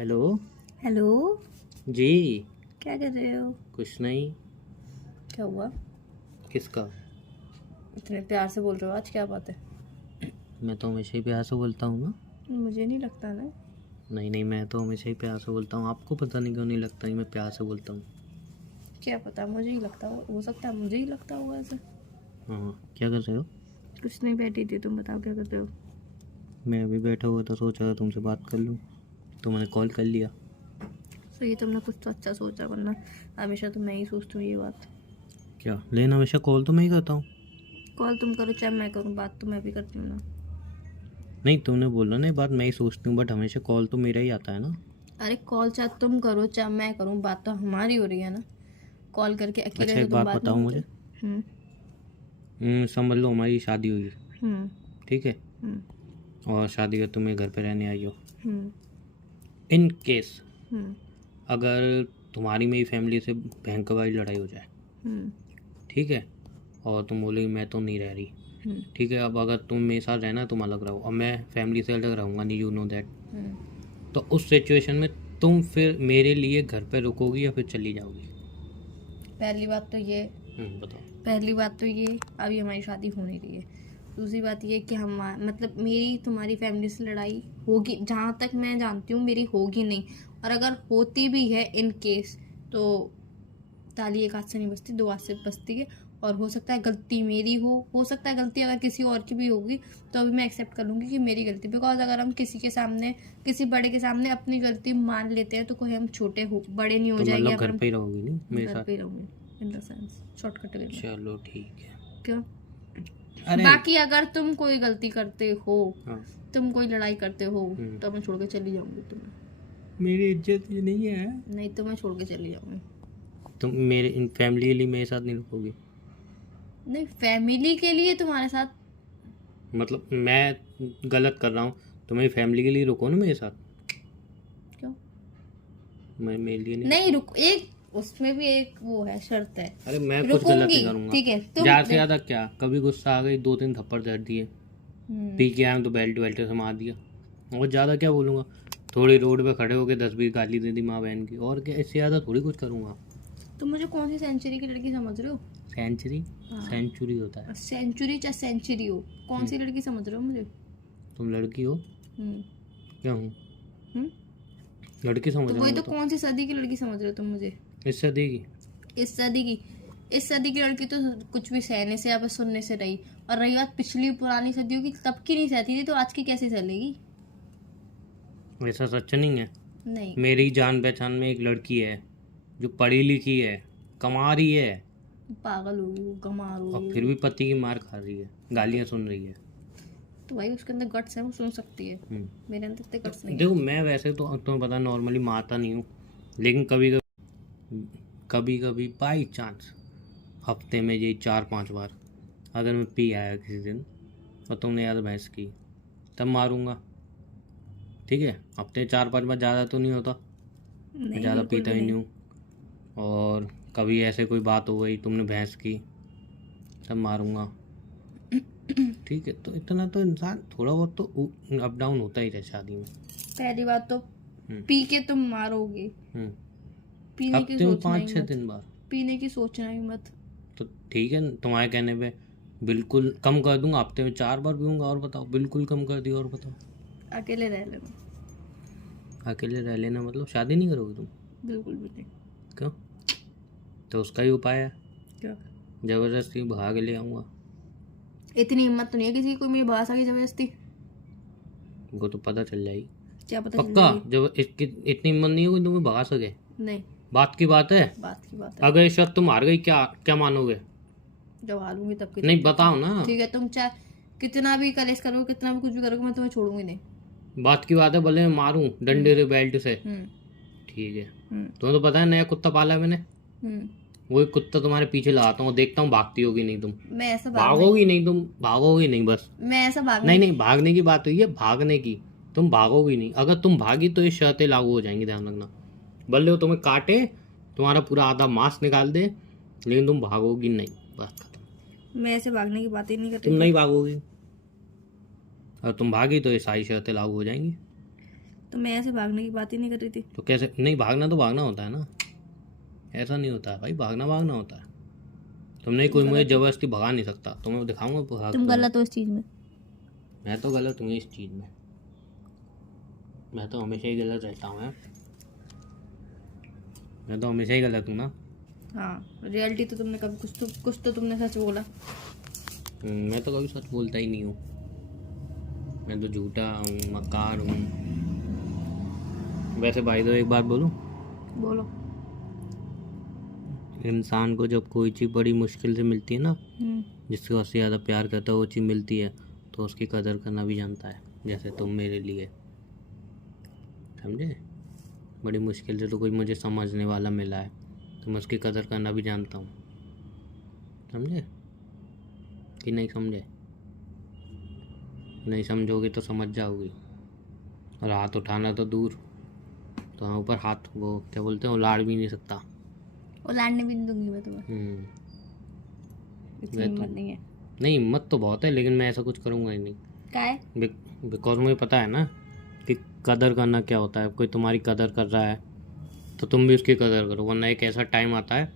Hello. Hello. जी। क्या कर रहे हो? कुछ नहीं। क्या हुआ? किसका? इतने प्यार से बोल रहे हो, आज क्या बात है? मैं तो हमेशा ही प्यार से बोलता हूँ ना। मुझे नहीं लगता ना। नहीं नहीं, मैं तो हमेशा ही प्यार से बोलता हूँ। आपको पता नहीं क्यों नहीं लगता कि मैं प्यार से बोलता हूँ। क्या पता, मुझे ही लगता हो सकता है मुझे ही लगता होगा ऐसा। हाँ, क्या कर रहे हो? कुछ नहीं, बैठी थी। तुम बताओ क्या कर रहे हो? मैं अभी बैठा हुआ था, सोचा था तुमसे बात कर लूँ, तो मैंने कॉल कर लिया। सही, तुमने कुछ तो अच्छा सोचा, वरना हमेशा तो मैं ही सोचती हूँ ये बात। क्या लेकिन हमेशा कॉल तो मैं ही करता हूँ। कॉल तुम करो चाहे मैं करूँ, बात तो मैं भी करती हूँ ना। नहीं, तुमने बोला ना ये बात मैं ही सोचती हूँ, बट हमेशा कॉल तो मेरा ही आता है ना। अरे कॉल चाहे तुम करो चाहे मैं करूँ, बात तो हमारी हो रही है ना। कॉल करके अकेले अच्छा, तो एक तुम बात बात बताओ नहीं मुझे। करते। समझ लो हमारी शादी हुई, हम्म। ठीक है, हम्म। और शादी का तुम मेरे घर पे रहने आई हो। हम्म। इन केस हम्म। अगर तुम्हारी मेरी फैमिली से भयंकर वाली लड़ाई हो जाए, हम्म। ठीक है, और तुम बोले मैं तो नहीं रह रही, हम्म। ठीक है, अब अगर तुम मेरे साथ रहना तुम अलग रहो और मैं फैमिली से अलग रहूँगा नहीं, यू नो दैट। हम्म। तो उस सिचुएशन में तुम फिर मेरे लिए घर पे रुकोगी या फिर चली जाओगी? पहली बात तो ये बताओ। पहली बात तो ये अभी हमारी शादी हो नहीं रही है। दूसरी बात ये कि हम मतलब मेरी तुम्हारी फैमिली से लड़ाई होगी, जहाँ तक मैं जानती हूँ मेरी होगी नहीं। और अगर होती भी है इन केस, तो ताली एक हाथ से नहीं बजती, दो हाथ से बजती है। और हो सकता है गलती मेरी हो सकता है गलती अगर किसी और की भी होगी, तो अभी मैं एक्सेप्ट कर लूँगी कि मेरी गलती। बिकॉज अगर हम किसी के सामने, किसी बड़े के सामने अपनी गलती मान लेते हैं, तो कोई हम छोटे हो बड़े नहीं हो तो जाएंगे, मतलब या फिर घर हम पे ही रहोगी नहीं मेरे घर साथ? पे रहूँगे in the sense shortcut way में। चलो ठीक है। क्यों? अरे बाकी अगर तुम कोई गलती करते हो, हाँ। तुम कोई लड़ाई करते हो, हम्म। तो मैं छोड़ के चली जाऊंगी तुम्हें। मेरी इज्जत ये नहीं है। नहीं तो मैं छोड़ के चली जाऊंगी। तुम मेरे इन फैमिली के लिए मेरे साथ नहीं रुकोगी? नहीं, फैमिली के लिए तुम्हारे साथ। मतलब मैं गलत कर रहा हूँ तो मेरी फैमिली के लिए रुको ना मेरे साथ। क्यों? मैं मेरे लिए नहीं नहीं रुकोगी? रुक, एक उसमें भी एक वो है, शर्त है। अरे मैं कुछ गलत रुकूंगी, नहीं करूँगा। ठीक है तुम ज़्यादा से ज़्यादा क्या, कभी गुस्सा आ गई 2-3 थप्पड़ जड़ दिए, पी के आया तो बेल्ट वेल्ट से मार दिया, और ज़्यादा क्या बोलूँगा। थोड़ी रोड पे खड़े होके 10-20 गाली दे दी माँ बहन की, और क्या, इससे ज़्यादा थोड़ी कुछ करूँगा। तुम मुझे कौन सी सेंचुरी की लड़की समझ रहे हो? सेंचुरी? हाँ। सेंचुरी होता है। सेंचुरी चाहे सेंचुरी हो, कौन सी लड़की समझ रहे हो मुझे? तुम लड़की हो? हम्म। क्या हूँ? हम्म। लड़की समझ तो रहा वही हूँ तो, मैं तो। कौन सी सदी की लड़की समझ रहे हो तुम मुझे? इससे देगी। इस सदी की इस सदी की लड़की तो कुछ भी सहने से या फिर सुनने से रही। और रही बात पिछली पुरानी सदियों की, तब की नहीं सहती थी, तो आज की कैसे चलेगी? ऐसा सच नहीं है। नहीं। मेरी जान पहचान में एक लड़की है जो पढ़ी लिखी है, कमा रही है, पागल होगी वो, गंवार और होगी फिर वो। भी पति की मार खा रही है, गालियाँ सुन रही है। तो भाई उसके अंदर गट्स है, वो सुन सकती है। मेरे अंदर इतने गट्स नहीं है। देखो मैं वैसे तो तुम्हें पता नॉर्मली मारता नहीं हूँ, लेकिन कभी कभी बाई चांस हफ्ते में ये 4-5 बार अगर मैं पी आया किसी दिन और तुमने याद भैंस की, तब मारूंगा, ठीक है। हफ्ते 4-5 बार ज़्यादा तो नहीं होता, मैं नहीं, ज़्यादा बिल्कुल पीता भी ही नहीं नहीं। हूँ। और कभी ऐसे कोई बात हो गई, तुमने भैंस की, तब मारूंगा, ठीक है। तो इतना तो इंसान थोड़ा बहुत तो अप डाउन होता ही है शादी में। पहली बात तो हम्म। पी के तुम मारोगे। हम्म। पीने की हफ्ते में सोचना ही 5-6 मत। दिन बार। पीने की सोचना ही मत। तो ठीक है, तुम्हारे कहने पे बिल्कुल कम कर दूंगा, हफ्ते में 4 बार पीऊंगा। और बताओ, बिल्कुल कम कर दिया। और बताओ। अकेले रह लेना। अकेले रह लेना मतलब शादी नहीं करोगे तुम? बिल्कुल भी नहीं। क्यों? तो उसका ही उपाय है, क्या? जबरदस्ती भाग ले आऊंगा। इतनी हिम्मत तो नहीं है किसी को मेरी बात आगे जबरदस्ती। वो तो पता चल जाएगी। क्या पता चल पक्का? जाएगी? जब इतनी हिम्मत नहीं है कोई तुम्हें भगा सके? नहीं। बात की बात है। बात की बात है। अगर इस वक्त तुम हार गई, क्या क्या मानोगे? जब हारूंगी तब की नहीं तब बताओ ना। ठीक है, तुम चाहे कितना भी कलेश करोगे, कितना भी कुछ भी करोगे, मैं तुम्हें छोड़ूंगी नहीं। बात की बात है, भले मैं मारूं डंडे से बेल्ट से, हम्म। ठीक है। हम्म। तुम्हें तो पता है नया कुत्ता पाला है मैंने, हम्म। वही कुत्ता तुम्हारे पीछे लगाता हूँ, देखता हूँ भागती होगी नहीं तुम। मैं ऐसा भागोगी नहीं तुम, भागोगी नहीं बस। मैं ऐसा भागने नहीं नहीं, भागने की बात हुई है, भागने की। तुम भागोगी नहीं, अगर तुम भागी तो ये शर्तें लागू हो जाएंगी, ध्यान रखना। भले वो तुम्हें काटे, तुम्हारा पूरा आधा मांस निकाल दे, लेकिन तुम भागोगी नहीं, बस खत्म। मैं ऐसे भागने की बात ही नहीं कर तुम रही नहीं थी। भागोगी, और तुम भागी तो ये सारी शर्तें लागू हो जाएंगी। तो मैं ऐसे भागने की बात ही नहीं कर रही थी। तो कैसे नहीं, भागना तो भागना होता है ना, ऐसा नहीं होता है भाई, भागना भागना होता है। तुमने कोई मुझे जबरदस्ती भगा नहीं सकता, तुम्हें दिखाऊंगा भाग। तुम गलत हो इस चीज़ में। मैं तो गलत हूँ इस चीज़ में, मैं तो हमेशा ही गलत रहता हूँ यार, मैं तो हमेशा ही गलत हूँ ना। हाँ, रियलिटी तो तुमने कभी कुछ तो तुमने सच बोला। मैं तो कभी सच बोलता ही नहीं हूँ, मैं तो झूठा हूँ, मक्कार हूँ। वैसे भाई तो एक बात बोलूँ, बोलो। इंसान को जब कोई चीज़ बड़ी मुश्किल से मिलती है ना, हम्म। जिसको उससे ज़्यादा प्यार करता है, वो चीज़ मिलती है तो उसकी कदर करना भी जानता है। जैसे तुम मेरे लिए, समझे, बड़ी मुश्किल से तो कोई मुझे समझने वाला मिला है तो मैं उसकी कदर करना भी जानता हूँ, समझे कि नहीं समझे? नहीं समझोगे तो समझ जाओगी। और हाथ उठाना तो दूर, तो हाँ ऊपर हाथ, वो क्या बोलते हैं, उलाड़ भी नहीं सकता। उलाड़ने भी नहीं दूंगी मैं तुम्हें, इतनी मैं तो हिम्मत नहीं है। नहीं, हिम्मत तो बहुत है, लेकिन मैं ऐसा कुछ करूँगा ही नहीं। काहे? बिकॉज मुझे पता है ना कि कदर करना क्या होता है। कोई तुम्हारी कदर कर रहा है तो तुम भी उसकी कदर करो, वरना एक ऐसा टाइम आता है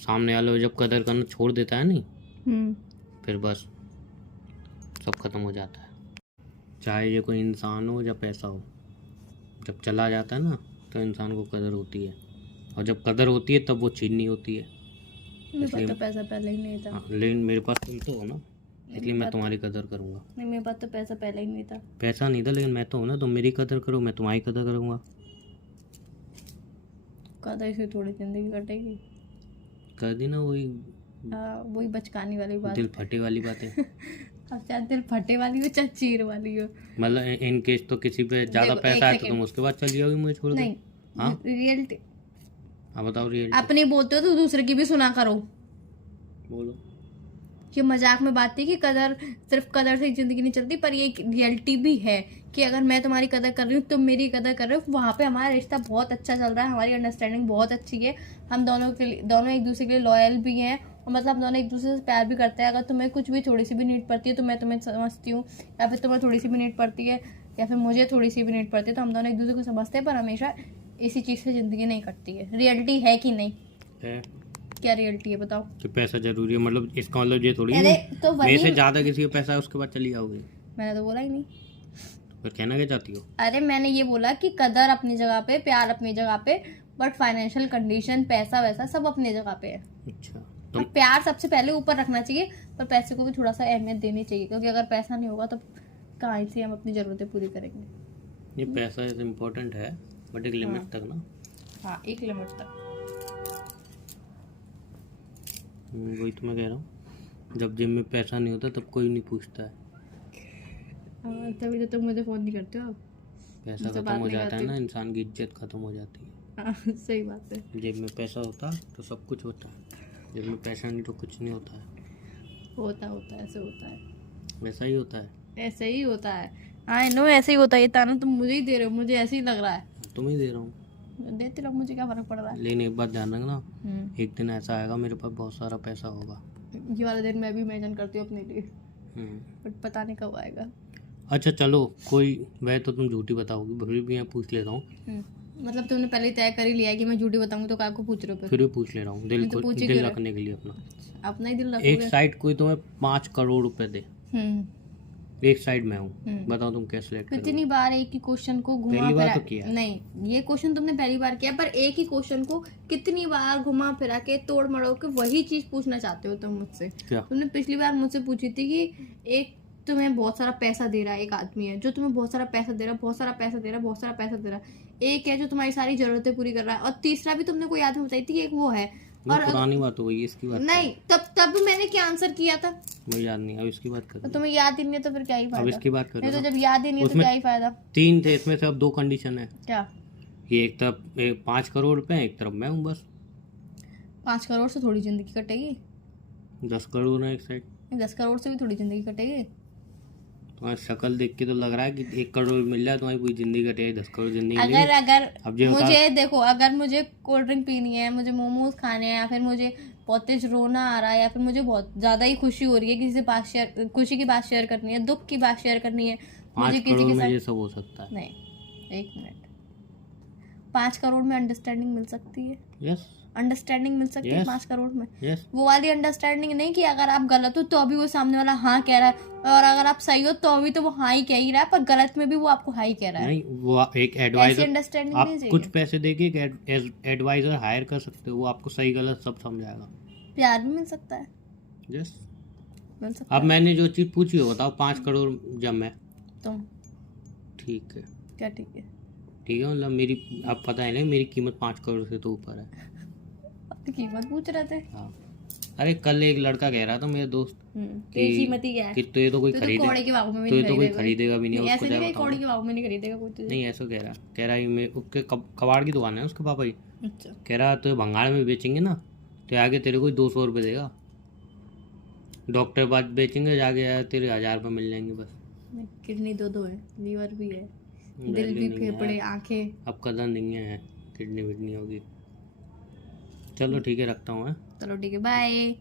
सामने वाले जब कदर करना छोड़ देता है नहीं, फिर बस सब खत्म हो जाता है। चाहे ये कोई इंसान हो या पैसा हो, जब चला जाता है ना तो इंसान को कदर होती है, और जब कदर होती है तब वो चीज़ नहीं होती है। मेरे पास तो पैसा पहले ही नहीं था। हाँ, लेकिन मेरे पास तुम तो हो ना, इसलिए मैं तुम्हारी कदर करूँगा। नहीं, मेरे पास तो पैसा पहले ही नहीं था। पैसा नहीं था, लेकिन मैं तो हूँ ना, तुम मेरी कदर करो, मैं तुम्हारी कदर करूँगा। कदर से थोड़ी जिंदगी कटेगी। कर दी ना वही वही बचकानी वाली बात। दिल फटे वाली बातें। अब चाहे दिल फटे वाली हो चाहे चीर वाली हो। मतलब इन केस तो किसी पे ज़्यादा देखो, पैसा है एक तो तुम उसके बाद चली जाओगी मुझे छोड़ के। नहीं, हाँ रियलिटी हाँ बताओ रियलिटी। अपनी बोलते हो तो दूसरे की भी सुना करो। बोलो। ये मजाक में बात थी कि कदर, सिर्फ कदर से जिंदगी नहीं चलती, पर ये एक रियलिटी भी है कि अगर मैं तुम्हारी कदर कर रही हूँ, तुम मेरी कदर कर रहे हो, वहाँ पे हमारा रिश्ता बहुत अच्छा चल रहा है, हमारी अंडरस्टैंडिंग बहुत अच्छी है, हम दोनों एक दूसरे के लिए लॉयल भी हैं, और मतलब हम दोनों एक दूसरे से प्यार भी करते हैं। अगर तुम्हें कुछ भी थोड़ी सी भी नीड पड़ती है तो मैं तुम्हें समझती हूँ, या फिर तुम्हें थोड़ी सी भी नीड पड़ती है, या फिर मुझे थोड़ी सी भी नीड पड़ती है, तो हम दोनों एक दूसरे को समझते हैं। पर हमेशा इसी चीज़ से ज़िंदगी नहीं कटती है। रियलिटी है कि नहीं? है क्या रियलिटी है बताओ? कि पैसा जरूरी है, मतलब इसका मतलब ये थोड़ी अरे है तो मेरे से वही, ज़्यादा किसी का पैसा है उसके बाद चली जाओगी। मैंने तो बोला ही नहीं। फिर कहना क्या चाहती हो? अरे मैंने ये बोला कि कदर अपनी जगह पे, प्यार अपनी जगह पे, बट फाइनेंशियल कंडीशन, पैसा वैसा सब अपनी जगह पे है। अच्छा तो प्यार सबसे पहले ऊपर रखना चाहिए, पर पैसे को भी थोड़ा सा अहमियत देनी चाहिए, क्योंकि अगर पैसा नहीं होगा तो कहाँ से हम अपनी ज़रूरतें पूरी करेंगे। ये पैसा ऐसे इम्पोर्टेंट है, बट एक लिमिट तक ना। हाँ, एक लिमिट तक। वही तो मैं कह रहा हूँ, जब जेब में पैसा नहीं होता तब कोई नहीं पूछता है। तभी तो तुम मुझे फ़ोन नहीं करते हो। पैसा मुझसे खत्म बात हो नहीं जाता है करती। ना, इंसान की इज्जत खत्म हो जाती है। हाँ, सही बात है। जेब में पैसा होता तो सब कुछ होता है, जेब में पैसा नहीं तो कुछ नहीं होता है। होता है, ऐसे होता है, वैसा ही होता है। ऐसे ही होता है। हाँ नो, ऐसे ही होता है। ये ताना तुम मुझे ही दे रहे हो, मुझे ऐसे ही लग रहा है। तुम्हें ही दे रहा हूँ, देते रहो, मुझे क्या फर्क पड़ रहा है। लेकिन एक बात ध्यान रखना, एक दिन ऐसा आएगा मेरे पास बहुत सारा पैसा होगा। ये वाला दिन मैं भी इमेजिन करती हूँ अपने लिए, हम्म। बट पता नहीं कब आएगा। अच्छा चलो, कोई वह तो तुम झूठी बताओगी, फिर भी मैं पूछ ले रहा हूँ। मतलब तुमने पहले ही तय कर ही लिया है कि मैं झूठी बताऊंगी, तो काय को पूछ रहे हो फिर भी पूछ ले रहा हूँ, दिल नहीं तो को पूछ ही दिल क्यों रहे? रखने के लिए अपना। अपना ही दिल एक रखोगे। साइड कोई तुम्हें 5 करोड़ रुपए दे, हम्म। एक साइड मैं हूँ, बताओ तुम क्या सिलेक्ट करोगे? कितनी बार एक ही क्वेश्चन को घुमा पहली बार फिरा तो किया है। नहीं, ये क्वेश्चन तुमने पहली बार किया, पर एक ही क्वेश्चन को कितनी बार घुमा फिरा के, तोड़ मड़ोड़ के वही चीज पूछना चाहते हो तुम मुझसे। क्या? तुमने पिछली बार मुझसे पूछी थी कि एक तुम्हें बहुत सारा पैसा दे रहा है, एक आदमी है जो तुम्हें बहुत सारा पैसा दे रहा है, बहुत सारा पैसा दे रहा है, बहुत सारा पैसा दे रहा है, एक है जो तुम्हारी सारी जरूरतें पूरी कर रहा है, और तीसरा भी तुमने कोई आदमी बताई थी कि एक वो है। और पुरानी बात हो गई, इसकी बात नहीं, तब मैंने क्या आंसर किया था? मुझे याद नहीं, अब इसकी बात तो करो। तुम्हें याद ही नहीं है तो फिर क्या ही अब फायदा? इसकी बात नहीं तो करो। जब याद ही नहीं है तो उसमें क्या ही फायदा? 3 थे, इसमें से अब 2 कंडीशन है। क्या? ये एक तरफ 5 करोड़ रुपए हैं, एक तरफ मैं हूँ, बस 5 करोड़ से थोड़ी जिंदगी कटेगी। 10 करोड़ है एक साइड। 10 करोड़ से भी थोड़ी जिंदगी कटेगी। तुम्हारी शक्ल देख के तो लग रहा है कि 1 करोड़ मिल जाए तुम्हारी पूरी जिंदगी कटे, 10 करोड़ जिंदगी अगर मिलेगी। अगर अब ये बता- मुझे देखो, अगर मुझे कोल्ड ड्रिंक पीनी है, मुझे मोमोज खाने हैं, या फिर मुझे बहुत तेज रोना आ रहा है, या फिर मुझे बहुत ज्यादा ही खुशी हो रही है, किसी से बात शेयर, खुशी की बात शेयर करनी है, दुख की बात शेयर करनी है, 5 मुझे किसी करोड़ के में साथ ये सब हो सकता है। नहीं, एक मिनट, 5 करोड़ में अंडरस्टैंडिंग मिल सकती है? यस अंडरस्टैंडिंग मिल सकती है Yes. 5 करोड़ में? यस। वो वाली अंडरस्टैंडिंग नहीं कि अगर आप गलत हो तो भी वो सामने वाला हाँ कह रहा है, और अगर आप सही हो तो भी तो वो हाँ ही कह ही रहा है, पर गलत में भी वो आपको हाँ ही कह रहा है। नहीं, वो एक ऐसी एडवाइजर, अंडरस्टैंडिंग आप नहीं चाहिए। कुछ पैसे देके एक एडवाइजर हायर कर सकते हो, वो आपको सही गलत सब समझाएगा। प्यार भी मिल सकता है? यस। मिल सकता अब मैंने जो चीज़ पूछी हो बताओ, 5 करोड़ जब मैं, तुम ठीक है क्या? ठीक है, ठीक है, मतलब मेरी, आप पता है ना मेरी कीमत 5 करोड़ से तो ऊपर है। आप तो कीमत पूछ रहे थे। हाँ, अरे कल एक लड़का कह रहा था मेरे दोस्त तेरी कीमत ही क्या है? कि तो ये तो कोई तो खरीदे, कौड़े के बाबू में भी तो ये नहीं तो कोई खरीदेगा। खरीदेगा भी नहीं, नहीं, उसको ऐसे क्या नहीं, बताऊं। कौड़े के बाबू में नहीं खरीदेगा कोई तुझे। नहीं ऐसा कह रहा है मैं, उसके कबाड़ की दुकान है उसके पापा की, अच्छा, कह रहा तो भंगाड़ में बेचेंगे ना तो आगे तेरे को 200 रुपये देगा, डॉक्टर बाद बेचेंगे जाके तेरे 1000 रुपये मिल जाएंगे बस। किडनी दो है, लीवर भी है, दिल वैल्यू भी, नहीं है फेफड़े, यार। आंखें। अब कदर नहीं है, किडनी विडनी होगी। चलो ठीक है, रखता हूँ। चलो ठीक है, बाय।